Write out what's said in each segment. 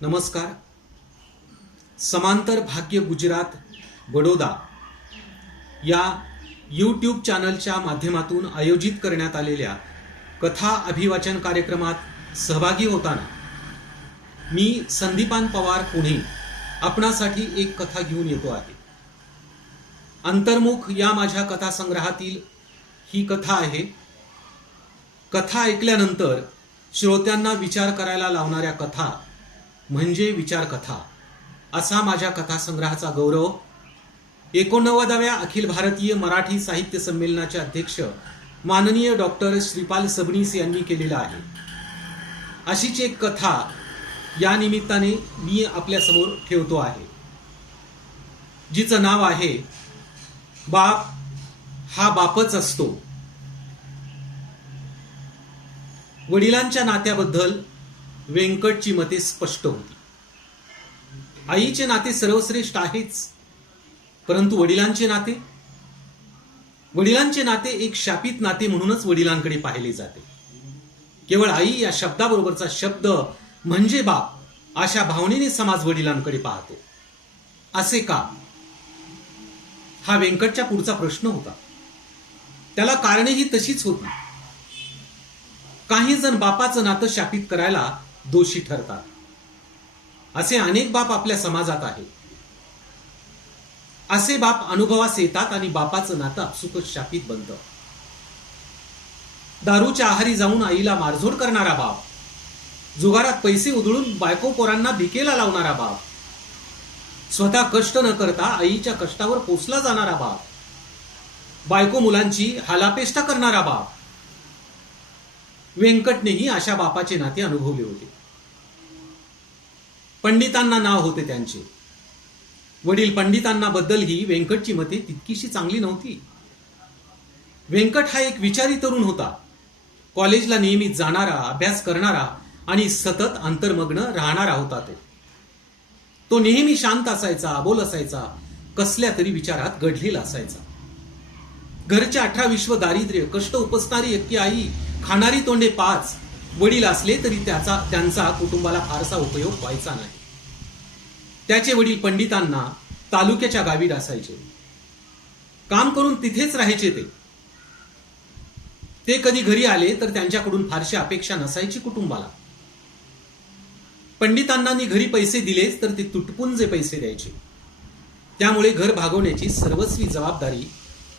नमस्कार. समांतर भाग्य गुजरात बडोदा या यूट्यूब चॅनलच्या माध्यमातून आयोजित करण्यात आलेल्या कथा अभिवाचन कार्यक्रमात सहभागी होताना मी संदीपान पवार पुणे आपणासाठी एक कथा घेऊन येतो आहे. अंतर्मुख या माझ्या कथा संग्रहातील ही कथा आहे. कथा ऐकल्यानंतर श्रोत्यांना विचार करायला लावणाऱ्या कथा म्हणजे विचार कथा असा माझ्या कथा संग्रहाचा गौरव 89व्या अखिल भारतीय मराठी साहित्य संमेलनाचे अध्यक्ष माननीय डॉक्टर श्रीपाल सबनीस यांनी केलेला आहे. अशीच एक कथा या निमित्ताने मी आपल्या समोर ठेवतो आहे, जिचं नाव आहे बाप हा बापच असतो. वडिलांच्या नात्याबद्दल व्यंकटची मते स्पष्ट होती. आईचे नाते सर्वश्रेष्ठ आहेच, परंतु वडिलांचे नाते एक शापित नाते म्हणूनच वडिलांकडे पाहिले जाते. केवळ आई या शब्दाबरोबरचा शब्द म्हणजे बाप अशा भावनेने समाज वडिलांकडे पाहतो. असे का? हा व्यंकटच्या पुढचा प्रश्न होता. त्याला कारणेही तशीच होती. काही जण बापाचं नातं शापित करायला दोषी ठरतात. असे अनेक बाप आपल्या समाजात आहेत. असे बाप अनुभवास येतात आणि बापाचं नातं आपसुकच शापित बनतं. दारूच्या आहारी जाऊन आईला मारझोड करणारा बाप, जुगारात पैसे उधळून बायको पोरांना भिकेला लावणारा बाप, स्वतः कष्ट न करता आईच्या कष्टावर पोसला जाणारा बाप, बायको मुलांची हालापेष्टा करणारा बाप. व्यंकटनेही अशा बापाचे नाते अनुभवले होते. पंडितांना नाव होते त्यांचे. वडील पंडितांना बद्दलही व्यंकटची मते तितकीशी चांगली नव्हती. व्यंकट हा एक विचारी तरुण होता. कॉलेजला नियमित जाणारा, अभ्यास करणारा आणि सतत अंतर्मग्न राहणारा होता. तो नेहमी शांत असायचा, अबोल असायचा, कसल्या तरी विचारात गढलेला असायचा. घरचे 18 विश्व दारिद्र्य, कष्ट उपसणारी एकटी आई, खाणारी तोंडे 5 वडील असले तरी त्यांचा कुटुंबाला फारसा उपयोग व्हायचा नाही. त्याचे वडील पंडितांना तालुक्याच्या गावी असायचे. काम करून तिथेच राहायचे. ते कधी घरी आले तर त्यांच्याकडून फारशी अपेक्षा नसायची कुटुंबाला. पंडितांनी घरी पैसे दिलेच तर ते तुटपुंजे पैसे द्यायचे. त्यामुळे घर भागवण्याची सर्वस्वी जबाबदारी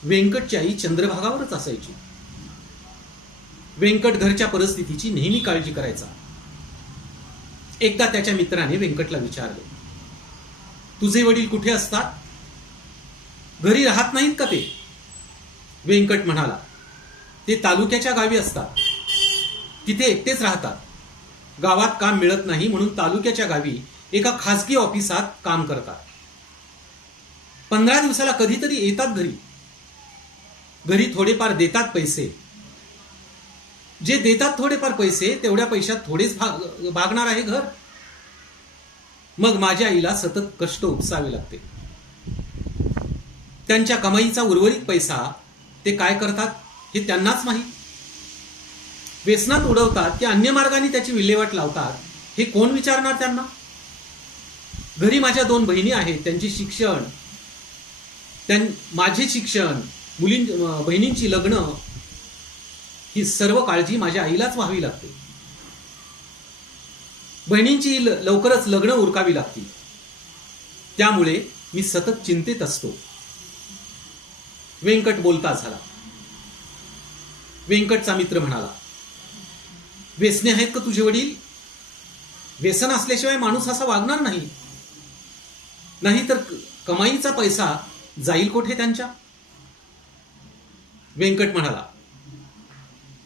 व्यंकटची आई चंद्रभागावरच असायची. व्यंकट घरच्या परिस्थितीची नेहमी काळजी करायचा. एकदा त्याच्या मित्राने व्यंकटला विचारले, तुझे वडील कुठे असतात? घरी राहत नाहीत का ते? व्यंकट म्हणाला, ते तालुक्याच्या गावी असतात. तिथे एकटेच राहतात. गावात काम मिळत नाही म्हणून तालुक्याच्या गावी एका खासगी ऑफिसात काम करतात. 15 दिवसाला कधीतरी येतात घरी. घरी थोडेफार देतात पैसे. जे देतात थोडेफार पैसे, तेवढ्या पैशात थोडेच भागणार आहे घर. मग माझ्या आईला सतत कष्ट उपसावे लागते. त्यांच्या कमाईचा उर्वरित पैसा ते काय करतात हे त्यांनाच माहीत. व्यसनात उडवतात की अन्य मार्गाने त्याची विल्हेवाट लावतात हे कोण विचारणार त्यांना? घरी माझ्या 2 बहिणी आहेत. त्यांचे शिक्षण, माझे शिक्षण, बहिणींची लग्न, ही सर्व काळजी माझ्या आईलाच व्हावी लागते. बहिणींची लवकरच लग्न उरकावी लागतील. त्यामुळे मी सतत चिंतेत असतो. व्यंकट बोलता झाला. व्यंकटचा मित्र म्हणाला, व्यसने आहेत का तुझे वडील? व्यसन असल्याशिवाय माणूस असा वागणार नाही. नाहीतर कमाईचा पैसा जाईल कोठे त्यांच्या? व्यंकट म्हणाला,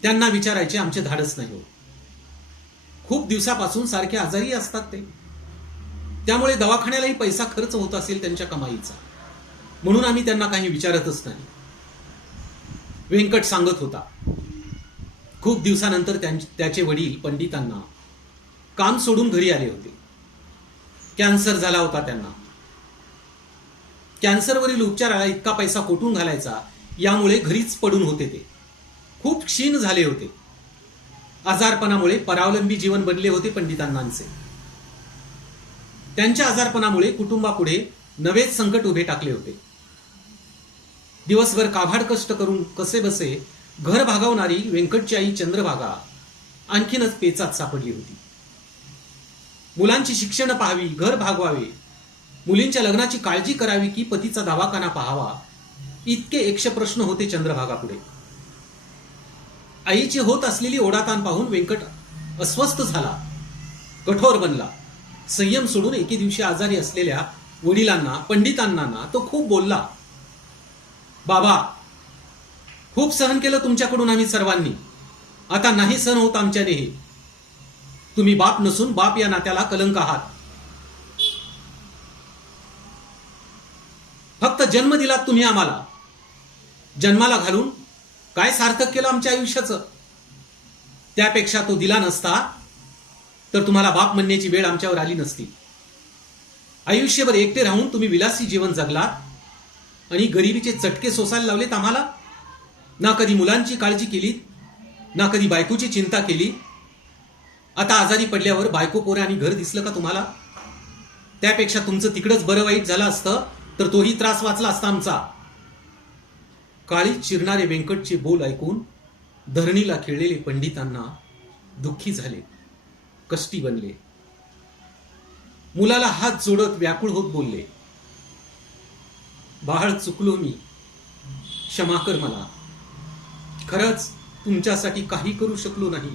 त्यांना विचारायचे आमचे धाडस नाही होत. खूप दिवसापासून सारखे आजारी असतात ते. त्यामुळे दवाखान्यालाही पैसा खर्च होत असेल त्यांच्या कमाईचा. म्हणून आम्ही त्यांना काही विचारतच नाही. व्यंकट सांगत होता. खूप दिवसानंतर त्याचे वडील पंडितांना काम सोडून घरी आले होते. कॅन्सर झाला होता त्यांना. कॅन्सरवरील उपचाराला इतका पैसा कोठून घालायचा यामुळे घरीच पडून होते. ते खूप क्षीण झाले होते. आजारपणामुळे परावलंबी जीवन बनले होते पंडितांनांचे. त्यांच्या आजारपणामुळे कुटुंबापुढे नवेच संकट उभे टाकले होते. दिवसभर काभाड कष्ट करून कसे बसे घर भागवणारी व्यंकटची आई चंद्रभागा आणखीनच पेचात सापडली होती. मुलांची शिक्षण पाहावी, घर भागवावे, मुलींच्या लग्नाची काळजी करावी की पतीचा दवाखाना पाहावा, इतके एकशे प्रश्न होते चंद्रभागापुढे. आईची होत असलेली ओढाताण पाहून व्यंकट अस्वस्थ झाला, कठोर बनला. संयम सोडून एके दिवशी आजारी असलेल्या वडिलांना, पंडितांना तो खूप बोलला. बाबा, खूप सहन केलं तुमच्याकडून आम्ही सर्वांनी, आता नाही सहन होत आमच्याने हे. तुम्ही बाप नसून बाप या नात्याला कलंक आहात. फक्त जन्म दिलात तुम्ही आम्हाला. जन्माला घालून काय सार्थक केलं आमच्या आयुष्याचं? त्यापेक्षा तो दिला नसता तर तुम्हाला बाप म्हणण्याची वेळ आमच्यावर आली नसती. आयुष्यभर एकटे राहून तुम्ही विलासी जीवन जगलात आणि गरिबीचे चटके सोसायला लावलेत आम्हाला. ना कधी मुलांची काळजी केली, ना कधी बायकोची चिंता केली. आता आजारी पडल्यावर बायको, पोरे आणि घर दिसलं का तुम्हाला? त्यापेक्षा तुमचं तिकडंच बरं वाईट झालं असतं तर तोही त्रास वाचला असता आमचा. काळी चिरणारे व्यंकटचे बोल ऐकून धरणीला खेळलेले पंडितांना दुःखी झाले, कष्टी बनले. मुलाला हात जोडत व्याकुळ होत बोलले, बाळ, चुकलो मी, क्षमा कर मला. खरंच तुमच्यासाठी काही करू शकलो नाही.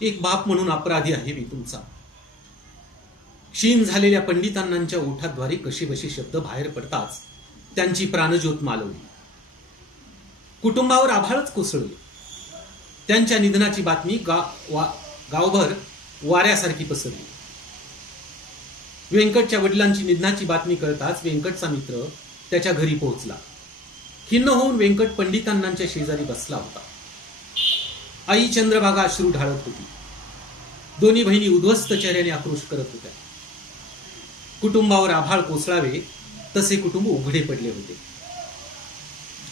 एक बाप म्हणून अपराधी आहे मी तुमचा. क्षीण झालेल्या पंडितांनांच्या ओठाद्वारे कसेबसे शब्द बाहेर पडताच त्यांची प्राणज्योत मालवली. कुटुंबावर आभाळच कोसळले. त्यांच्या निधनाची बातमी गावभर वाऱ्यासारखी पसरली. व्यंकटच्या वडिलांची निधनाची बातमी कळताच व्यंकटचा मित्र त्याच्या घरी पोहोचला. खिन्न होऊन व्यंकट पंडितांनांच्या शेजारी बसला होता. आई चंद्रभागा अश्रू ढाळत होती. दोन्ही बहिणी उद्ध्वस्त चेहऱ्याने आक्रोश करत होत्या. कुटुंबावर आभाळ कोसळावे तसे कुटुंब उघडे पडले होते.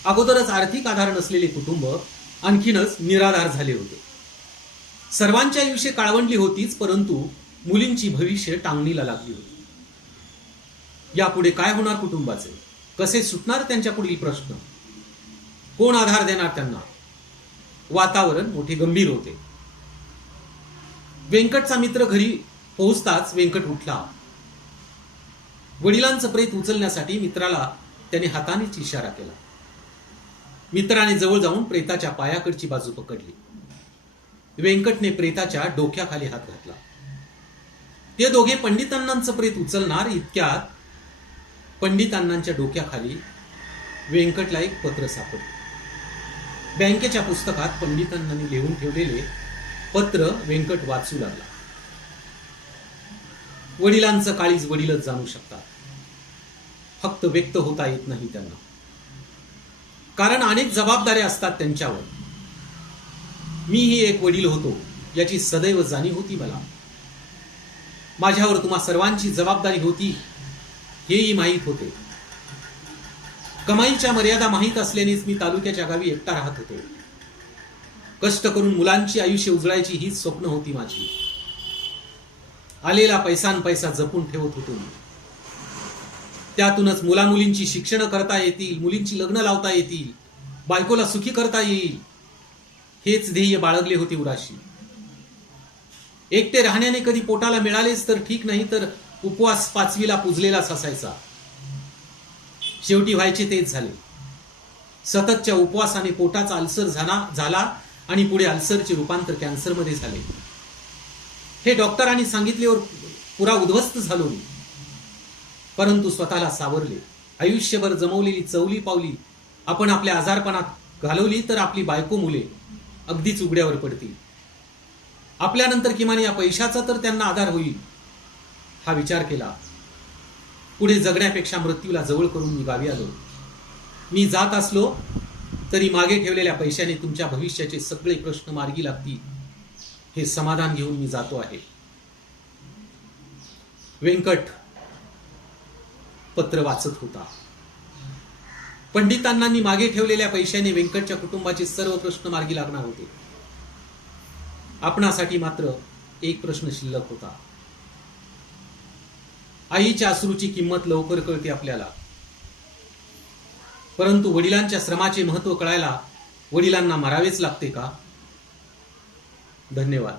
अगोदरच आर्थिक आधार नसलेले कुटुंब आणखीनच निराधार झाले होते. सर्वांची आयुष्य काळवंडली होतीच, परंतु मुलींची भविष्य टांगणीला लागली होती. यापुढे काय होणार कुटुंबाचे? कसे सुटणार त्यांच्या पुढील प्रश्न? कोण आधार देणार त्यांना? वातावरण मोठे गंभीर होते. व्यंकटचा मित्र घरी पोहोचताच व्यंकट उठला. वडिलांचं प्रेत उचलण्यासाठी मित्राला त्याने हातानेच इशारा केला. मित्राने जवळ जाऊन प्रेताच्या पायाकडची बाजू पकडली. व्यंकटने प्रेताच्या डोक्याखाली हात घातला. ते दोघे पंडितांनांचं प्रेत उचलणार इतक्यात पंडितांनांच्या डोक्याखाली व्यंकटला एक पत्र सापडले. बँकेच्या पुस्तकात पंडितांनी लिहून ठेवलेले पत्र व्यंकट वाचू लागला. वडिलांचं काळीज वडीलच जाणू शकतात, फक्त व्यक्त होता येत नाही त्यांना. कारण अनेक जबाबदाऱ्या असतात त्यांच्यावर. मीही एक वडील होतो याची सदैव जाणीव होती मला. माझ्यावर तुम्हा सर्वांची जबाबदारी होती हेही माहीत होते. कमाईच्या मर्यादा माहीत असल्यानेच मी तालुक्याच्या गावी एकटा राहत होतो. कष्ट करून मुलांची आयुष्य उजळायची हीच स्वप्न होती माझी. आलेला पैसा जपून ठेवत होतो मी. त्यातूनच मुलामुलींची शिक्षण करता येतील, मुलींची लग्न लावता येतील, बायकोला सुखी करता येईल, हेच ध्येय बाळगले होते उराशी. एकटे राहण्याने कधी पोटाला मिळालेच तर ठीक, नाही तर उपवास पाचवीला पुजलेलाच असायचा. शेवटी व्हायचे तेच झाले. सततच्या उपवासाने पोटाचा अल्सर झाला आणि पुढे अल्सरचे रूपांतर कॅन्सरमध्ये झाले. हे डॉक्टरांनी सांगितल्यावर पुरा उद्ध्वस्त झालो मी. परंतु स्वतःला सावरले. आयुष्यभर जमवलेली चवली पावली आपण आपल्या आजारपणात घालवली तर आपली बायको, मुले अगदीच उघड्यावर पडतील. आपल्यानंतर किमान या पैशाचा तर त्यांना आधार होईल हा विचार केला. पुढे जगण्यापेक्षा मृत्यूला जवळ करून मी गावी आलो. मी जात असलो तरी मागे ठेवलेल्या पैशाने तुमच्या भविष्याचे सगळे प्रश्न मार्गी लागतील हे समाधान घेऊन मी जातो आहे. व्यंकट पत्र वाचत होता. पंडितांना मागे ठेवलेल्या पैशाने व्यंकटच्या कुटुंबाचे सर्व प्रश्न मार्गी लागणार होते. आपणासाठी मात्र एक प्रश्न शिल्लक होता. आईच्या अश्रूची किंमत लवकर कळते आपल्याला. परंतु वडिलांच्या श्रमाचे महत्त्व कळायला वडिलांना मरावेच लागते का? धन्यवाद.